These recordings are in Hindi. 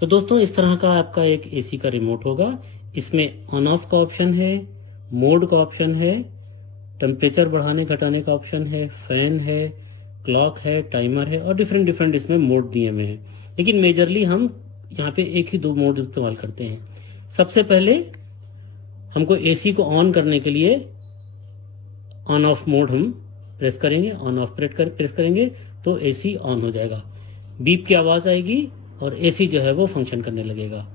तो दोस्तों इस तरह का आपका एक एसी का रिमोट होगा। इसमें ऑन ऑफ का ऑप्शन है, मोड का ऑप्शन है, टेम्परेचर बढ़ाने घटाने का ऑप्शन है, फैन है, क्लॉक है, टाइमर है और डिफरेंट डिफरेंट इसमें मोड दिए हुए हैं। लेकिन मेजरली हम यहाँ पे एक ही दो मोड इस्तेमाल करते हैं। सबसे पहले हमको एसी को ऑन करने के लिए ऑन ऑफ मोड हम प्रेस करेंगे, ऑन ऑफ प्रेस करेंगे तो एसी ऑन हो जाएगा, बीप की आवाज़ आएगी और एसी जो है वो फंक्शन करने लगेगा।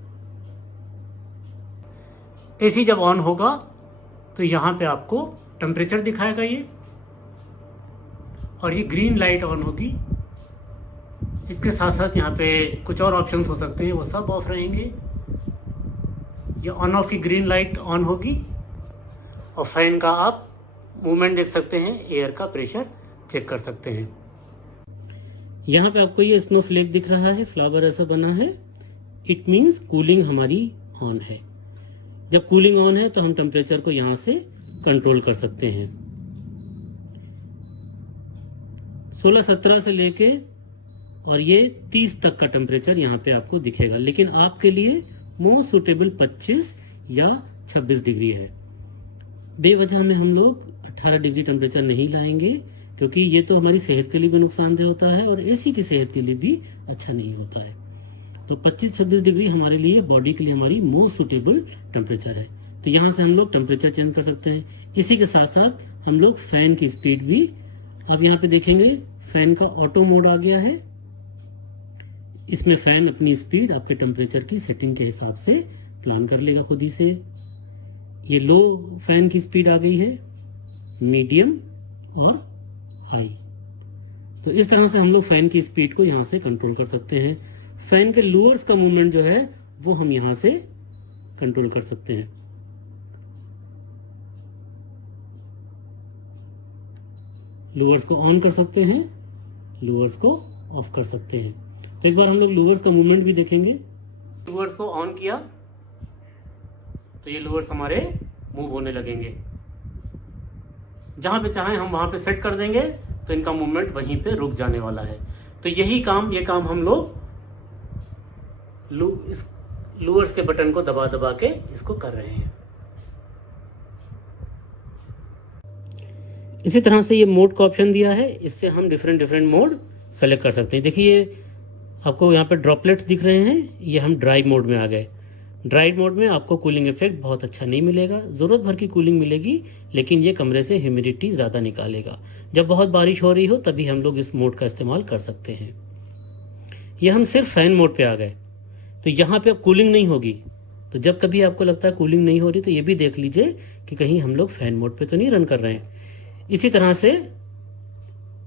एसी जब ऑन होगा तो यहाँ पे आपको टेम्परेचर दिखाएगा ये, और ये ग्रीन लाइट ऑन होगी। इसके साथ साथ यहाँ पे कुछ और ऑप्शंस हो सकते हैं, वो सब ऑफ रहेंगे। ये ऑन ऑफ की ग्रीन लाइट ऑन होगी और फैन का आप मूवमेंट देख सकते हैं, एयर का प्रेशर चेक कर सकते हैं। यहाँ पे आपको ये स्नोफ्लेक दिख रहा है, फ्लावर ऐसा बना है, इट मीन्स कूलिंग हमारी ऑन है। जब कूलिंग ऑन है तो हम टेम्परेचर को यहाँ से कंट्रोल कर सकते हैं। 16-17 से लेके और ये 30 तक का टेम्परेचर यहाँ पे आपको दिखेगा, लेकिन आपके लिए मोस्ट सुटेबल 25 या 26 डिग्री है। बेवजह में हम लोग 18 डिग्री टेम्परेचर नहीं लाएंगे, क्योंकि ये तो हमारी सेहत के लिए भी नुकसानदेह होता है और एसी की सेहत के लिए भी अच्छा नहीं होता है। तो 25-26 डिग्री हमारे लिए, बॉडी के लिए हमारी मोस्ट सुटेबल टेम्परेचर है। तो यहाँ से हम लोग टेम्परेचर चेंज कर सकते हैं। इसी के साथ साथ हम लोग फैन की स्पीड भी, अब यहाँ पे देखेंगे फैन का ऑटो मोड आ गया है। इसमें फैन अपनी स्पीड आपके टेम्परेचर की सेटिंग के हिसाब से प्लान कर लेगा खुद ही से। ये लो फैन की स्पीड आ गई है, मीडियम और हाई। तो इस तरह से हम लोग फैन की स्पीड को यहाँ से कंट्रोल कर सकते हैं। फैन के लूअर्स का मूवमेंट जो है वो हम यहाँ से कंट्रोल कर सकते हैं। लूअर्स को ऑन कर सकते हैं, लूअर्स को ऑफ कर सकते हैं। तो एक बार हम लोग लूअर्स का मूवमेंट भी देखेंगे। लूअर्स को ऑन किया तो ये लूअर्स हमारे मूव होने लगेंगे। जहां पे चाहें हम वहां पे सेट कर देंगे तो इनका मूवमेंट वहीं पे रुक जाने वाला है। तो ये काम हम लोग इस लूअर्स के बटन को दबा दबा के इसको कर रहे हैं। इसी तरह से ये मोड का ऑप्शन दिया है, इससे हम डिफरेंट मोड सेलेक्ट कर सकते हैं। देखिए आपको यहाँ पे ड्रॉपलेट्स दिख रहे हैं, ये हम ड्राई मोड में आ गए। ड्राई मोड में आपको कूलिंग इफेक्ट बहुत अच्छा नहीं मिलेगा, ज़रूरत भर की कूलिंग मिलेगी, लेकिन ये कमरे से ह्यूमिडिटी ज़्यादा निकालेगा। जब बहुत बारिश हो रही हो तभी हम लोग इस मोड का इस्तेमाल कर सकते हैं। ये हम सिर्फ फैन मोड पे आ गए, तो यहाँ पे अब कूलिंग नहीं होगी। तो जब कभी आपको लगता है कूलिंग नहीं हो रही तो ये भी देख लीजिए कि कहीं हम लोग फैन मोड पे तो नहीं रन कर रहे हैं। इसी तरह से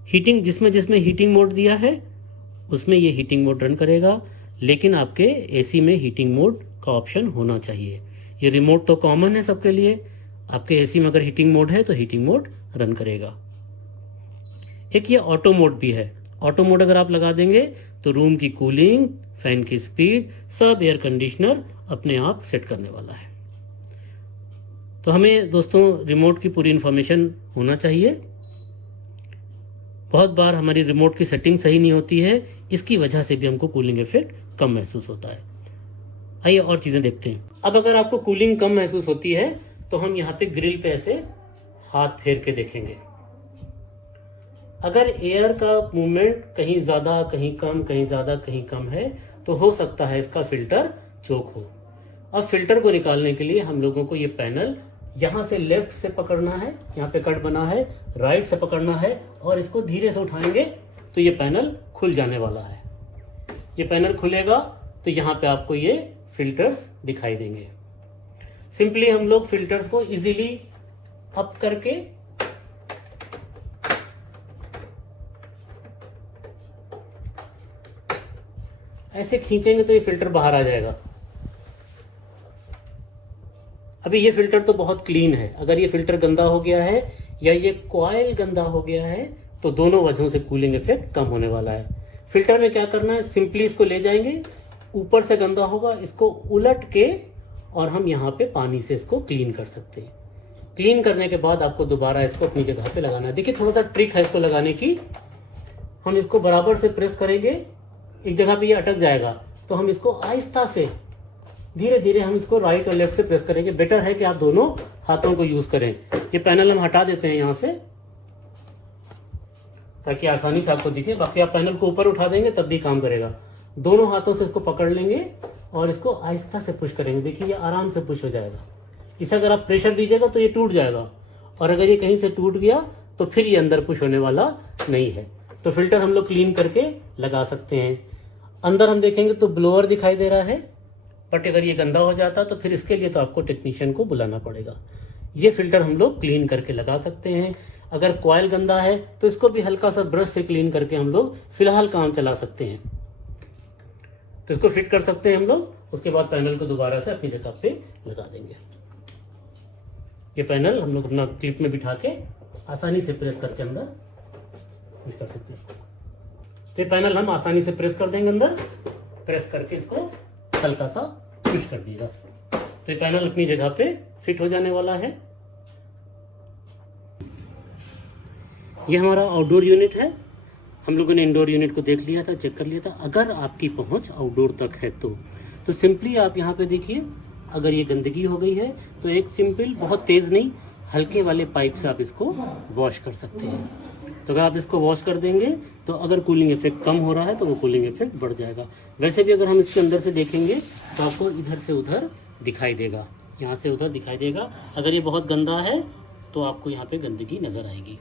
हीटिंग, जिसमें हीटिंग मोड दिया है उसमें ये हीटिंग मोड रन करेगा, लेकिन आपके एसी में हीटिंग मोड का ऑप्शन होना चाहिए। ये रिमोट तो कॉमन है सबके लिए, आपके एसी में अगर हीटिंग मोड है तो हीटिंग मोड रन करेगा। एक ये ऑटो मोड भी है। ऑटो मोड अगर आप लगा देंगे तो रूम की कूलिंग, फैन की स्पीड, सब एयर कंडीशनर अपने आप सेट करने वाला है। तो हमें दोस्तों रिमोट की पूरी इंफॉर्मेशन होना चाहिए। बहुत बार हमारी रिमोट की सेटिंग सही नहीं होती है, इसकी वजह से भी हमको कूलिंग इफेक्ट कम महसूस होता है। आइए और चीज़ें देखते हैं। अब अगर आपको कूलिंग कम महसूस होती है तो हम यहाँ पे ग्रिल पे ऐसे हाथ फेर के देखेंगे। अगर एयर का मूवमेंट कहीं ज़्यादा कहीं कम, कहीं ज़्यादा कहीं कम है तो हो सकता है इसका फिल्टर चोक हो। अब फिल्टर को निकालने के लिए हम लोगों को ये पैनल यहाँ से लेफ्ट से पकड़ना है, यहाँ पे कट बना है, राइट से पकड़ना है और इसको धीरे से उठाएंगे तो ये पैनल खुल जाने वाला है। ये पैनल खुलेगा तो यहाँ पे आपको ये फिल्टर्स दिखाई देंगे। सिंपली हम लोग फिल्टर्स को इजीली अप करके ऐसे खींचेंगे तो ये फिल्टर बाहर आ जाएगा। अभी ये फिल्टर तो बहुत क्लीन है। अगर ये फिल्टर गंदा हो गया है या ये कॉइल गंदा हो गया है तो दोनों वजहों से कूलिंग इफेक्ट कम होने वाला है। फिल्टर में क्या करना है, सिंपली इसको ले जाएंगे, ऊपर से गंदा होगा, इसको उलट के और हम यहाँ पे पानी से इसको क्लीन कर सकते हैं। क्लीन करने के बाद आपको दोबारा इसको अपनी जगह पे लगाना है। देखिए थोड़ा सा ट्रिक है इसको लगाने की। हम इसको बराबर से प्रेस करेंगे, एक जगह पे ये अटक जाएगा, तो हम इसको आहिस्ता से धीरे धीरे हम इसको राइट और लेफ्ट से प्रेस करेंगे। बेटर है कि आप दोनों हाथों को यूज करें। ये पैनल हम हटा देते हैं यहाँ से ताकि आसानी से आपको दिखे। बाकी आप पैनल को ऊपर उठा देंगे तब भी काम करेगा। दोनों हाथों से इसको पकड़ लेंगे और इसको आहिस्ता से पुश करेंगे। देखिए ये आराम से पुश हो जाएगा। इसे अगर आप प्रेशर दीजिएगा तो ये टूट जाएगा, और अगर ये कहीं से टूट गया तो फिर ये अंदर पुश होने वाला नहीं है। तो फिल्टर हम लोग क्लीन करके लगा सकते हैं। अंदर हम देखेंगे तो ब्लोअर दिखाई दे रहा है, बट अगर ये गंदा हो जाता तो फिर इसके लिए तो आपको टेक्नीशियन को बुलाना पड़ेगा। ये फिल्टर हम लोग क्लीन करके लगा सकते हैं। अगर कॉइल गंदा है तो इसको भी हल्का सा ब्रश से क्लीन करके हम लोग फिलहाल काम चला सकते हैं। तो इसको फिट कर सकते हैं हम लोग। उसके बाद पैनल को दोबारा से अपनी जगह पे लगा देंगे। ये पैनल हम लोग अपना क्लिप में बिठा के आसानी से प्रेस करके अंदर पुश कर सकते हैं। तो ये पैनल हम आसानी से प्रेस कर देंगे अंदर, प्रेस करके इसको हल्का सा पुश कर दिएगा। तो ये पैनल अपनी जगह पे फिट हो जाने वाला है। ये हमारा आउटडोर यूनिट है। हम लोगों ने इंडोर यूनिट को देख लिया था, चेक कर लिया था। अगर आपकी पहुंच आउटडोर तक है तो सिंपली आप यहाँ पे देखिए, अगर ये गंदगी हो गई है तो एक सिंपल, बहुत तेज़ नहीं, हल्के वाले पाइप से आप इसको वॉश कर सकते हैं। तो अगर आप इसको वॉश कर देंगे तो अगर कूलिंग इफेक्ट कम हो रहा है तो वो कूलिंग इफेक्ट बढ़ जाएगा। वैसे भी अगर हम इसके अंदर से देखेंगे तो आपको इधर से उधर दिखाई देगा, यहाँ से उधर दिखाई देगा। अगर ये बहुत गंदा है तो आपको यहाँ पे गंदगी नज़र आएगी।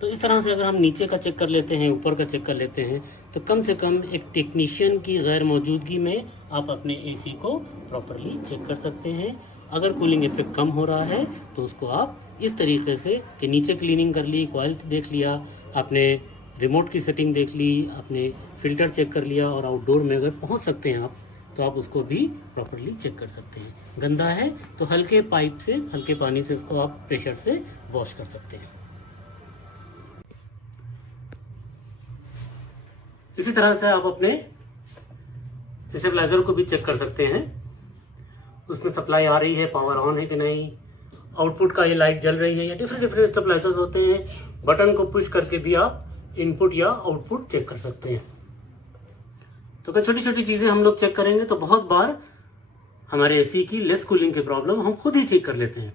तो इस तरह से अगर हम नीचे का चेक कर लेते हैं, ऊपर का चेक कर लेते हैं, तो कम से कम एक टेक्नीशियन की गैर मौजूदगी में आप अपने एसी को प्रॉपरली चेक कर सकते हैं। अगर कूलिंग इफेक्ट कम हो रहा है तो उसको आप इस तरीके से कि नीचे क्लीनिंग कर ली, कॉइल देख लिया, आपने रिमोट की सेटिंग देख ली, आपने फिल्टर चेक कर लिया, और आउटडोर में अगर पहुंच सकते हैं आप तो आप उसको भी प्रॉपरली चेक कर सकते हैं। गंदा है तो हल्के पाइप से, हल्के पानी से उसको आप प्रेशर से वॉश कर सकते हैं। इसी तरह से आप अपने स्टेबलाइजर को भी चेक कर सकते हैं। उसमें सप्लाई आ रही है, पावर ऑन है कि नहीं, आउटपुट का ये लाइट जल रही है, या डिफरेंट स्टेबलाइजर्स होते हैं। बटन को पुश करके भी आप इनपुट या आउटपुट चेक कर सकते हैं। तो क्या छोटी छोटी चीज़ें हम लोग चेक करेंगे तो बहुत बार हमारे एसी की लेस कूलिंग की प्रॉब्लम हम खुद ही ठीक कर लेते हैं।